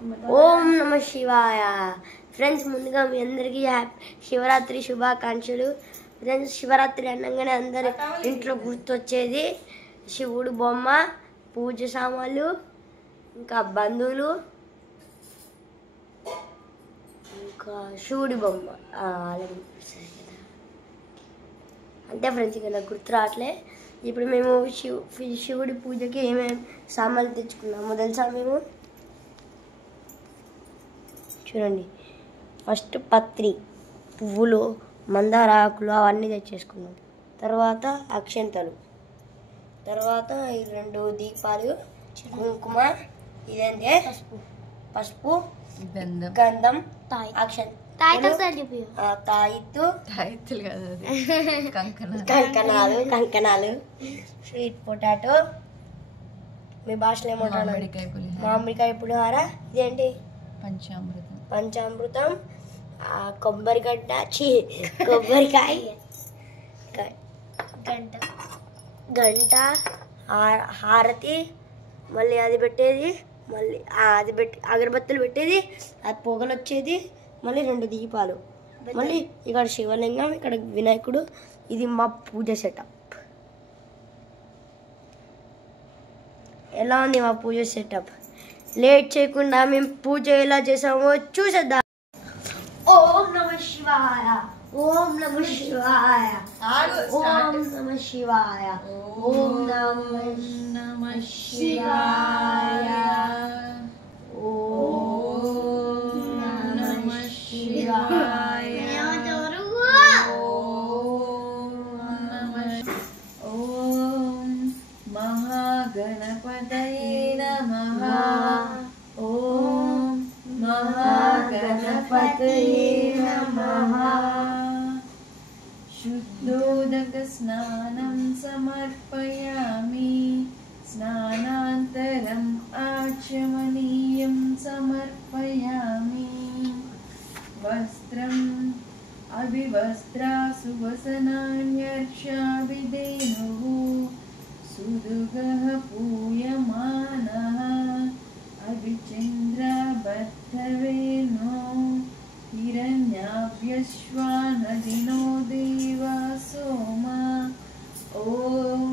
ఓం నమ శివాయ. ఫ్రెండ్స్, ముందుగా మీ అందరికీ శివరాత్రి శుభాకాంక్షలు. ఫ్రెండ్స్, శివరాత్రి అనగానే అందరి ఇంట్లో గుర్తొచ్చేది శివుడు బొమ్మ, పూజ సామాన్లు, ఇంకా బంధువులు, ఇంకా శివుడి బొమ్మ. అంతే ఫ్రెండ్స్, ఇక నాకు గుర్తు రావట్లే. ఇప్పుడు మేము శివుడి పూజకి ఏమేమి సామాన్లు తెచ్చుకున్నామో తెలుసా? మేము చూడండి, ఫస్ట్ పత్రి, పువ్వులు, మందార ఆకులు అవన్నీ తెచ్చేసుకున్నాం. తర్వాత అక్షంతలు, తర్వాత ఈ 2 దీపాలు, కుంకుమ, ఇదేంటే పసుపు, గంధం, కంకణాలు, స్వీట్ పొటాటో, మీ భాషలో ఏమంటారు, మామిడికాయ పులిహోర, ఇదేంటి పంచామృతం, కొబ్బరికాయ, గంట, హారతి, మళ్ళీ అది పెట్టేది, మళ్ళీ అది పెట్టి అగరబత్తులు పెట్టేది, అది పొగలు వచ్చేది, మళ్ళీ 2 దీపాలు, మళ్ళీ ఇక్కడ శివలింగం, ఇక్కడ వినాయకుడు. ఇది మా పూజ సెటప్. ఎలా ఉంది మా పూజ సెటప్? లేట్ చేయకుండా మేము పూజ ఎలా చేసామో చూసేద్దాం. ఓం నమ శివాయ, ఓం నమ శివాయ, ఓం నమ శివాయ, ఓం నమ శివాయ, ఓం నమ శివాయ, ఓం మహాగణపతయే నమః. ఓం మహాగణపతయే నమః. శుద్ధోదక స్నానం సమర్పయామి. స్నానాంతరం ఆచమనీయం సమర్పయామి. వస్త్రం అభివస్త్రా సువసనాన్యర్షాభిధేనుః. సుదుగః పూయమానః అభిచంద్రబద్ధవేనో. హిరణ్యాభ్యశ్వానదినో దేవా సోమ. ఓం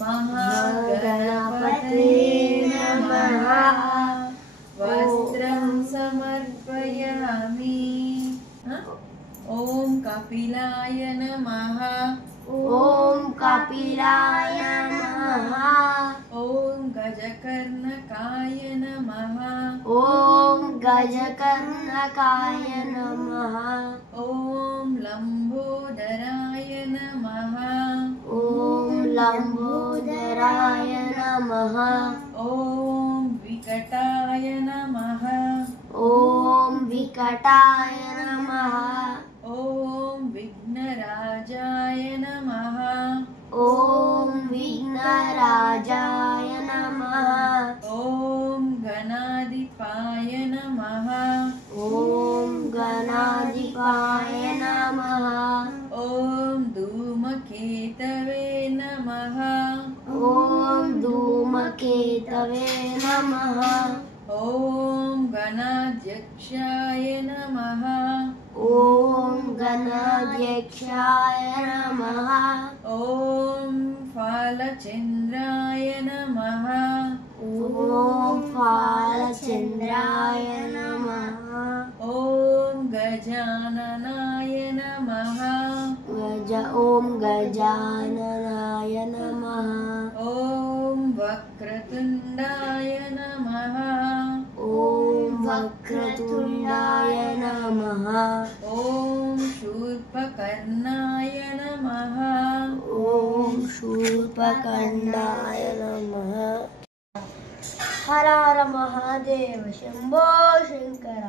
మహాగణపతయే నమః. వస్త్రం సమర్పయామి. ఓం కపిలాయ నమః. ఓం కపిలాయ నమః. ఓం గజకర్ణకాయ నమః. ఓం గజకర్ణకాయ నమః. ఓం లంబోదరాయ నమః. ఓం లంబోదరాయ నమః. ఓం వికటాయ నమః. ఓం వికటాయ నమః. ఓం విఘ్నరాజాయ నమః. ఓం విఘ్నరాజాయ నమః. ఓం గణాధిపాయ నమః. ఓం గణాధిపాయ నమః. ఓం ధూమకేతవే నమః. ఓం ధూమకేతవే నమః. ఓం గణాధ్యక్షాయ నమః. ఓం గణాధ్యక్షాయ నమః. ఓం ఫాలచంద్రాయ నమః. ఓం ఫాలచంద్రాయ నమః. ఓం గజాననాయ నమః. ఓం గజాననాయ నమః. ఓం వక్రతుండాయ నమః. ఓం వక్రతుండాయ నమః. ఓం శూర్పకర్ణాయ నమః. ఓం శూర్పకర్ణాయ నమః. హర హర మహాదేవ శంభో శంకర.